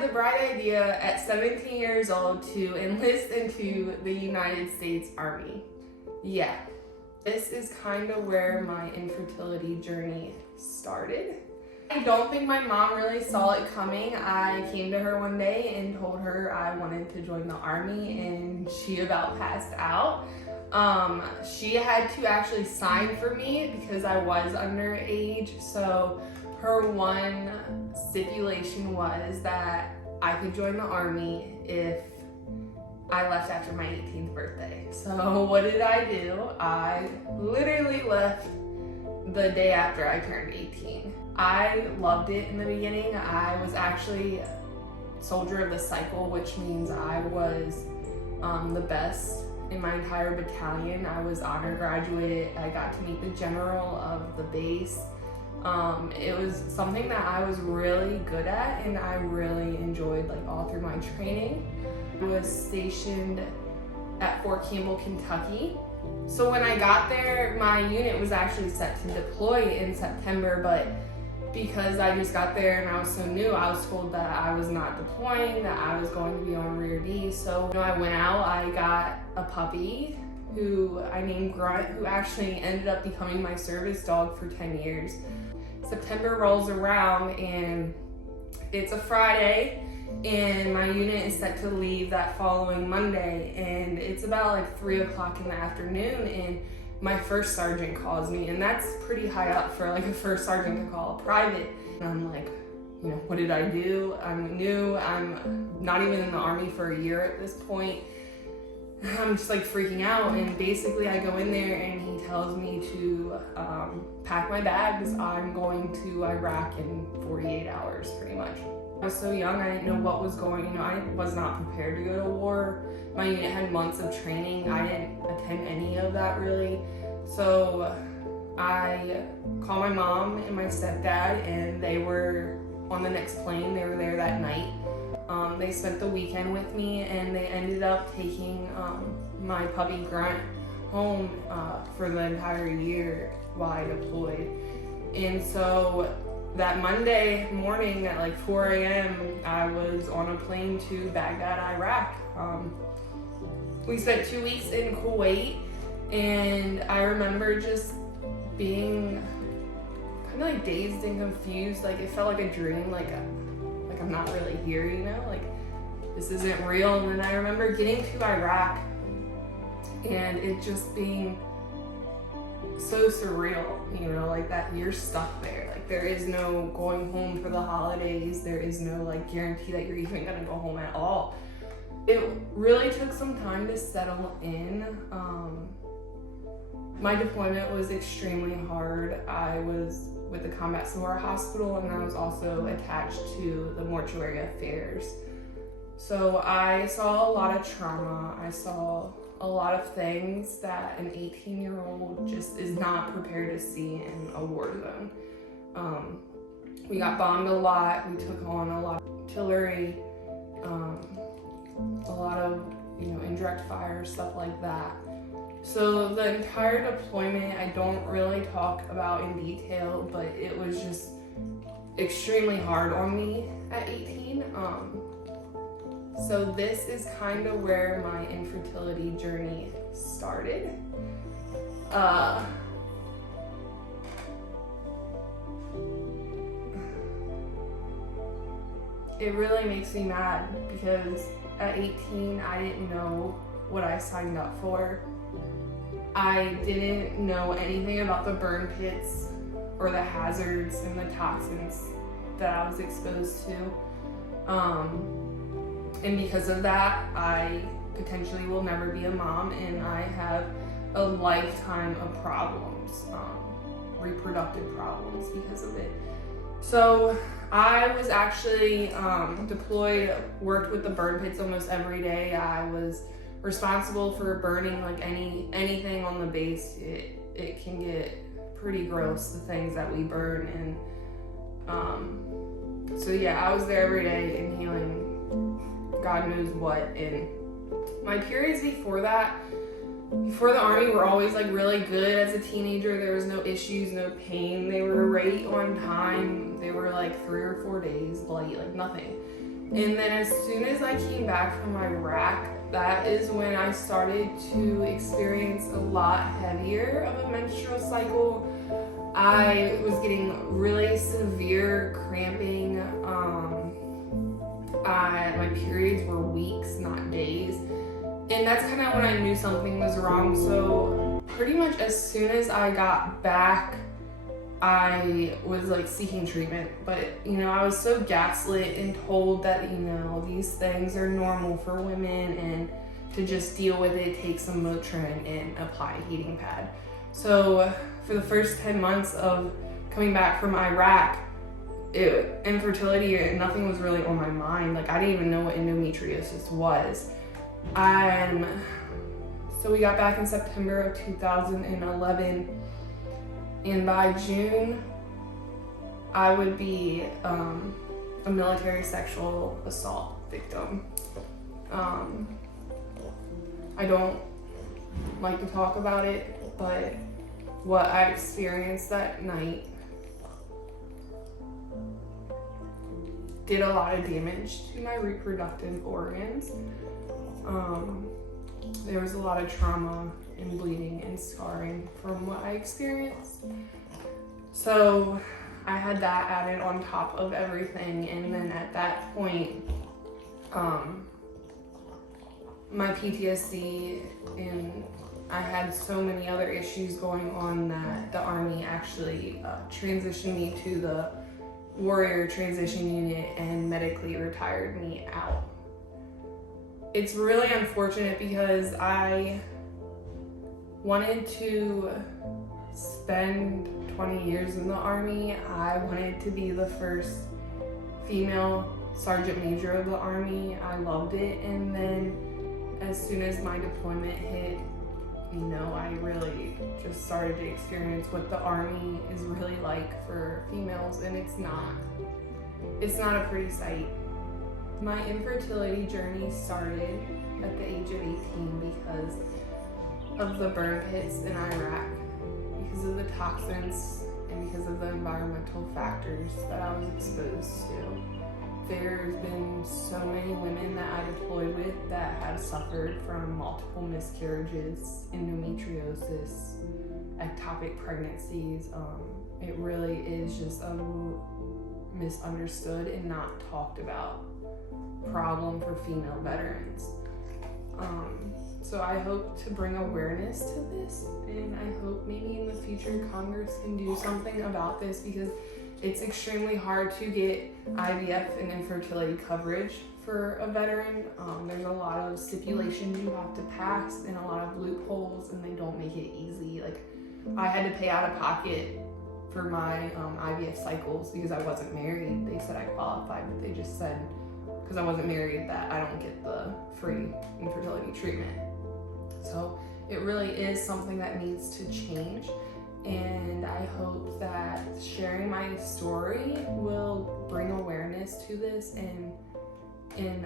had the bright idea at 17 years old to enlist into the United States Army. Yeah, this is kind of where my infertility journey started. I don't think my mom really saw it coming. I came to her one day and told her I wanted to join the Army, and she about passed out. She had to actually sign for me because I was underage, so her one stipulation was that I could join the Army if I left after my 18th birthday. So what did I do? I literally left the day after I turned 18. I loved it in the beginning. I was actually soldier of the cycle, which means I was the best in my entire battalion. I was honor graduate. I got to meet the general of the base. It was something that I was really good at and I really enjoyed like all through my training. I was stationed at Fort Campbell, Kentucky. So when I got there, my unit was actually set to deploy in September, but because I just got there and I was so new, I was told that I was not deploying, that I was going to be on Rear D. So when I went out, I got a puppy who I named Grunt, who actually ended up becoming my service dog for 10 years. September rolls around and it's a Friday and my unit is set to leave that following Monday, and it's about like 3 o'clock in the afternoon, and my first sergeant calls me, and that's pretty high up for like a first sergeant to call a private. And I'm like, you know, what did I do? I'm new, I'm not even in the Army for a year at this point. I'm just like freaking out, and basically I go in there and he tells me to pack my bags. I'm going to Iraq in 48 hours pretty much. I was so young, I didn't know what was going, I was not prepared to go to war. My unit had months of training. I didn't attend any of that really. So I called my mom and my stepdad, and they were on the next plane. They were there that night. They spent the weekend with me, and they ended up taking my puppy Grunt home for the entire year while I deployed. And so that Monday morning at like 4 a.m., I was on a plane to Baghdad, Iraq. We spent 2 weeks in Kuwait, and I remember just being kind of like dazed and confused. Like it felt like a dream, like I'm not really here, you know, like this isn't real. And then I remember getting to Iraq and it just being so surreal, you know, like that you're stuck there. Like there is no going home for the holidays. There is no like guarantee that you're even gonna go home at all. It really took some time to settle in. My deployment was extremely hard. I was with the Combat Support Hospital, and I was also attached to the mortuary affairs. So I saw a lot of trauma. I saw a lot of things that an 18-year-old just is not prepared to see in a war zone. We got bombed a lot. We took on a lot of artillery, a lot of indirect fire, stuff like that. So the entire deployment I don't really talk about in detail, but it was just extremely hard on me at 18. So this is kind of where my infertility journey started. It really makes me mad because at 18 I didn't know what I signed up for. I didn't know anything about the burn pits or the hazards and the toxins that I was exposed to. And because of that, I potentially will never be a mom, and I have a lifetime of problems, reproductive problems because of it. So I was actually deployed, worked with the burn pits almost every day. I was responsible for burning like anything on the base. It can get pretty gross, the things that we burn, and so yeah, I was there every day inhaling God knows what. And my periods before the Army were always like really good. As a teenager, there was no issues, no pain. They were right on time. They were like 3 or 4 days late, like nothing. And then as soon as I came back from Iraq, that is when I started to experience a lot heavier of a menstrual cycle. I was getting really severe cramping. My periods were weeks, not days. And that's kind of when I knew something was wrong. So pretty much as soon as I got back, I was like seeking treatment. But, you know, I was so gaslit and told that, you know, these things are normal for women and to just deal with it, take some Motrin and apply a heating pad. So for the first 10 months of coming back from Iraq, infertility, nothing was really on my mind. Like, I didn't even know what endometriosis was. So we got back in September of 2011, and by June, I would be a military sexual assault victim. I don't like to talk about it, but what I experienced that night did a lot of damage to my reproductive organs. There was a lot of trauma and bleeding and scarring from what I experienced. So I had that added on top of everything, and then at that point, my PTSD, and I had so many other issues going on that the Army actually transitioned me to the Warrior Transition Unit and medically retired me out. It's really unfortunate because I wanted to spend 20 years in the Army. I wanted to be the first female sergeant major of the Army. I loved it, and then as soon as my deployment hit, you know, I really just started to experience what the Army is really like for females, and it's not a pretty sight. My infertility journey started at the age of 18 because of the burn pits in Iraq, because of the toxins, and because of the environmental factors that I was exposed to. There's been so many women that I deployed with that have suffered from multiple miscarriages, endometriosis, ectopic pregnancies. It really is just a misunderstood and not talked about problem for female veterans. So I hope to bring awareness to this, and I hope maybe in the future Congress can do something about this, because it's extremely hard to get IVF and infertility coverage for a veteran. There's a lot of stipulations you have to pass and a lot of loopholes, and they don't make it easy. Like, I had to pay out of pocket for my IVF cycles because I wasn't married. They said I qualified, but they just said because I wasn't married that I don't get the free infertility treatment. So it really is something that needs to change. And I hope that sharing my story will bring awareness to this and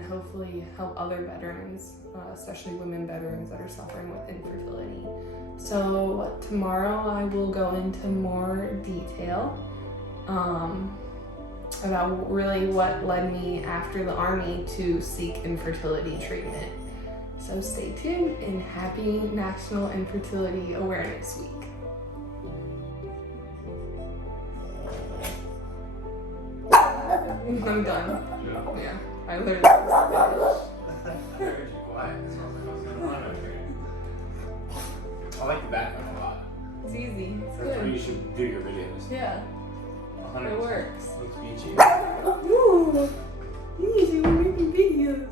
hopefully help other veterans, especially women veterans that are suffering with infertility. So tomorrow I will go into more detail about really what led me after the Army to seek infertility treatment. So stay tuned, and happy National Infertility Awareness Week. I'm done. Yeah, I literally just I like the background a lot. It's easy. It's That's where you good. should do your videos. Yeah, 100%. it works. Looks beachy. Ooh, easy, we're making videos.